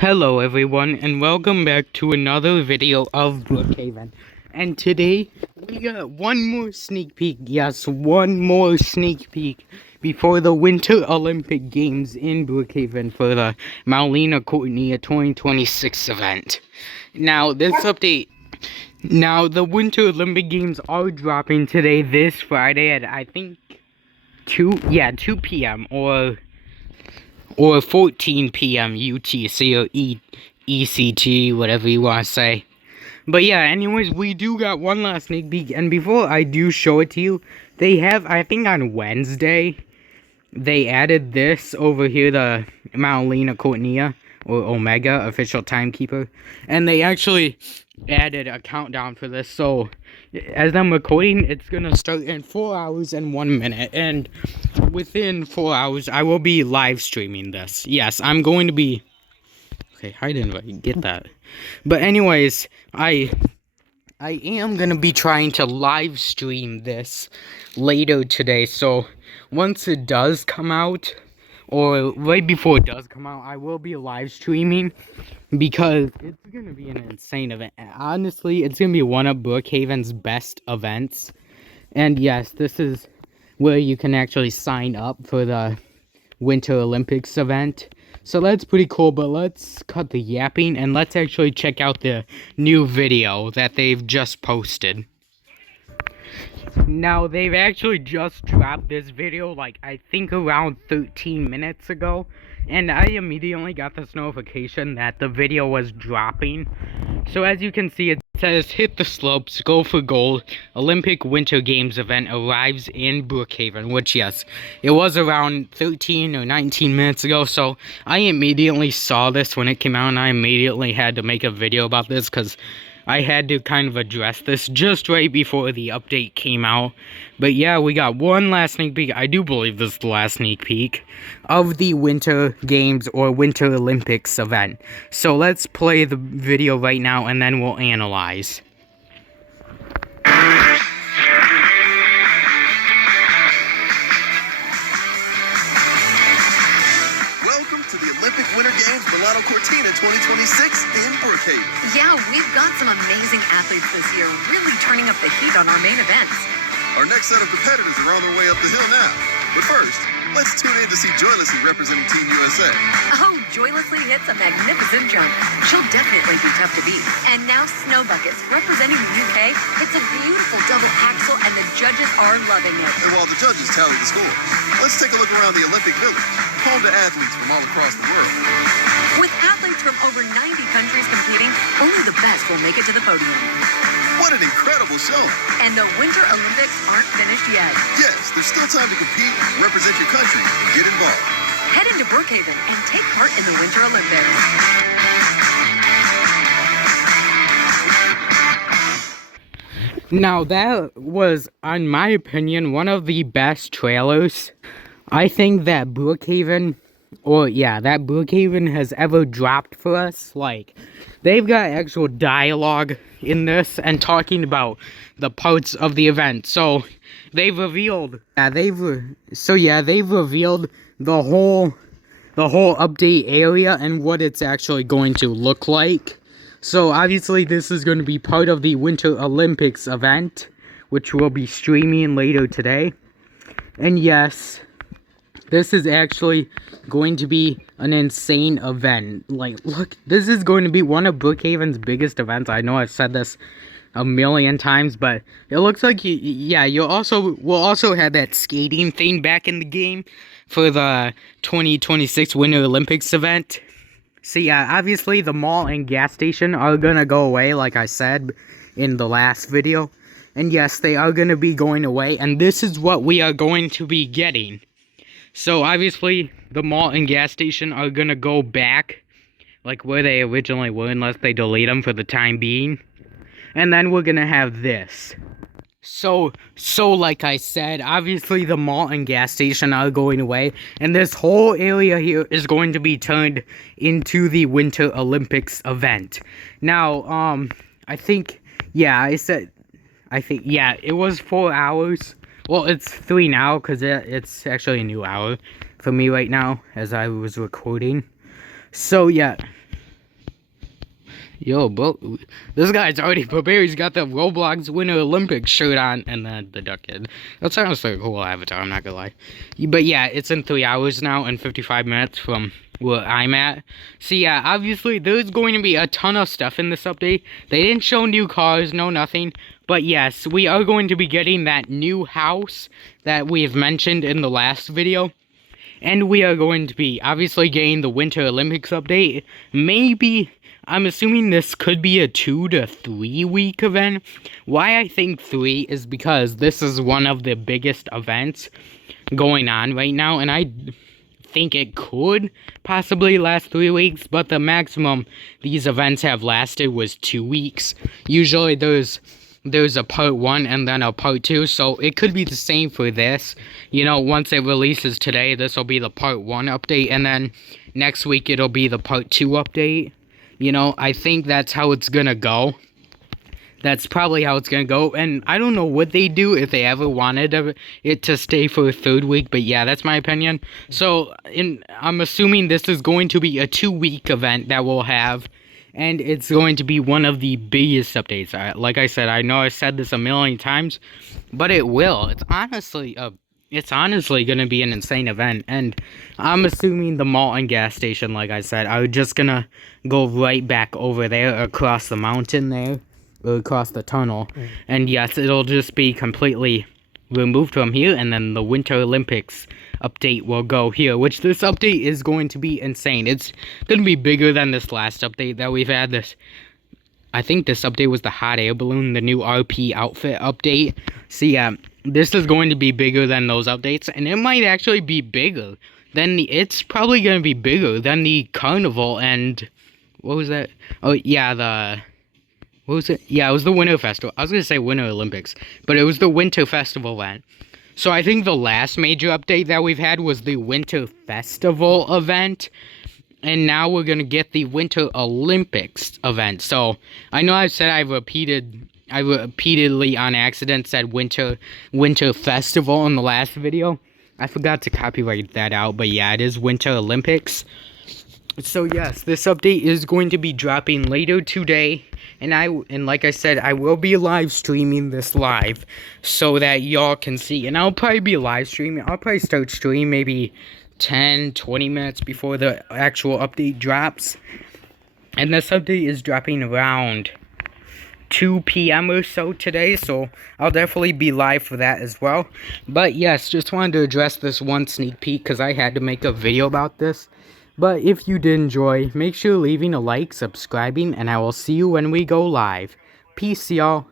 Hello everyone, and welcome back to another video of Brookhaven. And today, we got one more sneak peek, yes, one more sneak peek before the Winter Olympic Games in Brookhaven for the Maulina Courtney 2026 event. Now, the Winter Olympic Games are dropping today, this Friday at, I think, 2 p.m. or 14 p.m. UTC or ECT, whatever you want to say. But yeah, anyways, we do got one last sneak peek, and before I do show it to you, they have, I think on Wednesday, they added this over here, the Maulina Courtney, or Omega, official timekeeper, and they actually added a countdown for this, so as I'm recording, it's gonna start in 4 hours and 1 minute, and within 4 hours, I will be live streaming this. Yes, I'm going to be... Okay, I didn't get that. But anyways, I am gonna be trying to live stream this later today, so once it does come out, or right before it does come out, I will be live streaming, because it's gonna be an insane event. Honestly, it's gonna be one of Brookhaven's best events. And yes, this is where you can actually sign up for the Winter Olympics event. So that's pretty cool, but let's cut the yapping and let's actually check out the new video that they've just posted. Now, they've actually just dropped this video, like, I think around 13 minutes ago, and I immediately got this notification that the video was dropping. So as you can see, it says, hit the slopes, go for gold, Olympic Winter Games event arrives in Brookhaven, which, yes, it was around 13 or 19 minutes ago, so I immediately saw this when it came out, and I immediately had to make a video about this, because I had to kind of address this just right before the update came out. But yeah, we got one last sneak peek. I do believe this is the last sneak peek of the Winter Games or Winter Olympics event. So let's play the video right now and then we'll analyze. To the Olympic Winter Games Milano Cortina 2026 in Brookhaven. Yeah, we've got some amazing athletes this year, really turning up the heat on our main events. Our next set of competitors are on their way up the hill now. But first, let's tune in to see Joylessly representing Team USA. Oh, Joylessly hits a magnificent jump. She'll definitely be tough to beat. And now Snow Buckets, representing the UK, hits a beautiful double axel and the judges are loving it. And while the judges tally the score, let's take a look around the Olympic Village, home to athletes from all across the world. With athletes from over 90 countries competing, only the best will make it to the podium. What an incredible show! And the Winter Olympics aren't finished yet. Yes, there's still time to compete, represent your country, and get involved. Head into Brookhaven and take part in the Winter Olympics. Now, that was, in my opinion, one of the best trailers I think that Brookhaven has ever dropped for us. Like, they've got actual dialogue in this and talking about the parts of the event. So they've revealed the whole update area and what it's actually going to look like. So obviously this is going to be part of the Winter Olympics event, which will be streaming later today. And yes, this is actually going to be an insane event. Like, look, this is going to be one of Brookhaven's biggest events. I know I've said this a million times, but it looks like we'll also have that skating thing back in the game for the 2026 Winter Olympics event. So yeah, obviously the mall and gas station are gonna go away, like I said in the last video. And yes, they are gonna be going away, and this is what we are going to be getting. So obviously, the mall and gas station are gonna go back, like where they originally were, unless they delete them for the time being. And then we're gonna have this. So like I said, obviously the mall and gas station are going away, and this whole area here is going to be turned into the Winter Olympics event. Now, I think, it was 4 hours. Well, it's 3 now, because it's actually a new hour for me right now, as I was recording. So, yeah. Yo, bro, this guy's already prepared. He's got the Roblox Winter Olympics shirt on, and then the duck head. That sounds like a cool avatar, I'm not gonna lie. But yeah, it's in 3 hours now and 55 minutes from where I'm at. So yeah, obviously, there's going to be a ton of stuff in this update. They didn't show new cars, no nothing. But yes, we are going to be getting that new house that we have mentioned in the last video. And we are going to be, obviously, getting the Winter Olympics update. Maybe... I'm assuming this could be a 2 to 3 week event. Why I think 3 is because this is one of the biggest events going on right now, and I think it could possibly last 3 weeks, but the maximum these events have lasted was 2 weeks. Usually there's a part 1 and then a part 2, so it could be the same for this. You know, once it releases today, this will be the part 1 update, and then next week it'll be the part 2 update. You know, I think that's how it's gonna go. That's probably how it's gonna go. And I don't know what they do if they ever wanted it to stay for a 3rd week. But yeah, that's my opinion. So, I'm assuming this is going to be a 2-week event that we'll have. And it's going to be one of the biggest updates. Like I said, I know I said this a million times. But it will. It's honestly going to be an insane event, and I'm assuming the mall and gas station, like I said, are just going to go right back over there, across the mountain there, or across the tunnel, and yes, it'll just be completely removed from here, and then the Winter Olympics update will go here, which this update is going to be insane. It's going to be bigger than this last update that we've had. I think this update was the hot air balloon, the new RP outfit update. So yeah, this is going to be bigger than those updates, and it might actually be bigger than it's probably going to be bigger than the carnival and, what was that? Oh yeah, what was it? Yeah, it was the Winter Festival. I was going to say Winter Olympics, but it was the Winter Festival event. So I think the last major update that we've had was the Winter Festival event. And now we're going to get the Winter Olympics event. So, I know I said I repeatedly on accident said Winter Festival in the last video. I forgot to copyright that out, but yeah, it is Winter Olympics. So yes, this update is going to be dropping later today. And like I said, I will be live streaming this live so that y'all can see. And I'll probably be live streaming. I'll probably start streaming maybe 10-20 minutes before the actual update drops. And this update is dropping around 2 p.m. or so today, so I'll definitely be live for that as well. But yes, just wanted to address this one sneak peek because I had to make a video about this. But if you did enjoy, make sure leaving a like, subscribing, and I will see you when we go live. Peace, y'all.